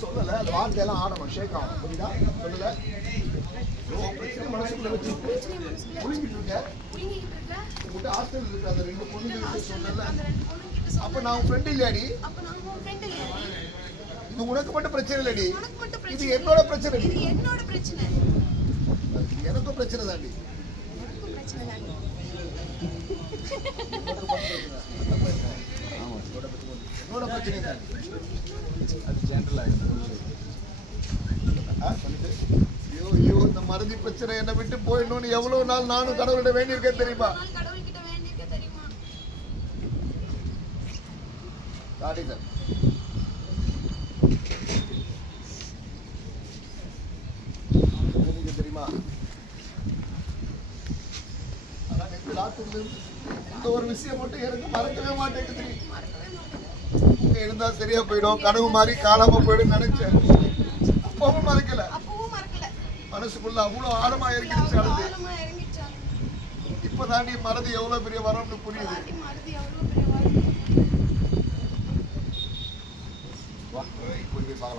சொல்லல அந்த வார்த்தையெல்லாம் ஆடணும் ஷேக் ஆகும் புரியுதா சொல்லல மனசுக்குள்ள வச்சு புரிஞ்சுட்டு இருக்க புரிஞ்சுக்கிட்டு ஹாஸ்டல் இருக்கு அந்த ரெண்டு பொண்ணு சொல்லல அப்ப நான் ஃப்ரெண்ட் இல்லையாடி? அப்ப நான் உன்? இது உனக்கு மட்டும் பிரச்சனை இல்லடி. உனக்கு மட்டும் இது என்னோட பிரச்சனை இது என்னோட பிரச்சனை. எனக்கும் பிரச்சனை தாண்டி எனக்கும் பிரச்சனை என்னோட அது சொல்லிட்டு, ஐயோ ஐயோ இந்த மறதி பிரச்சனை என்னை விட்டு போயிடணும்னு எவ்வளவு நாள் நானும் கடவுள்கிட்ட வேண்டியிருக்கேன் தெரியுமா ஒரு நாள் கடவுள்கிட்ட வேண்டியிருக்க தெரியுமா சாரி சார் எனக்கு தெரியுமா? ஆனா நேற்று இருந்து இந்த ஒரு விஷயம் மட்டும் எனக்கு மறக்கவே மாட்டேங்குது. இருந்தா சரியா போயிடும். கனவு மாதிரி காணாம போயிடும் நினைச்சேன். அப்பவும் மறக்கல. மனசுக்குள்ள அவ்வளவு ஆழமா இறங்கிடுச்சு இறங்கிச்சாங்க இப்பதாண்டி மறதி எவ்வளவு பெரிய வரம்னு புரியுது. பாட்டி மறதி எவ்வளவு பெரிய வாழ்க்கை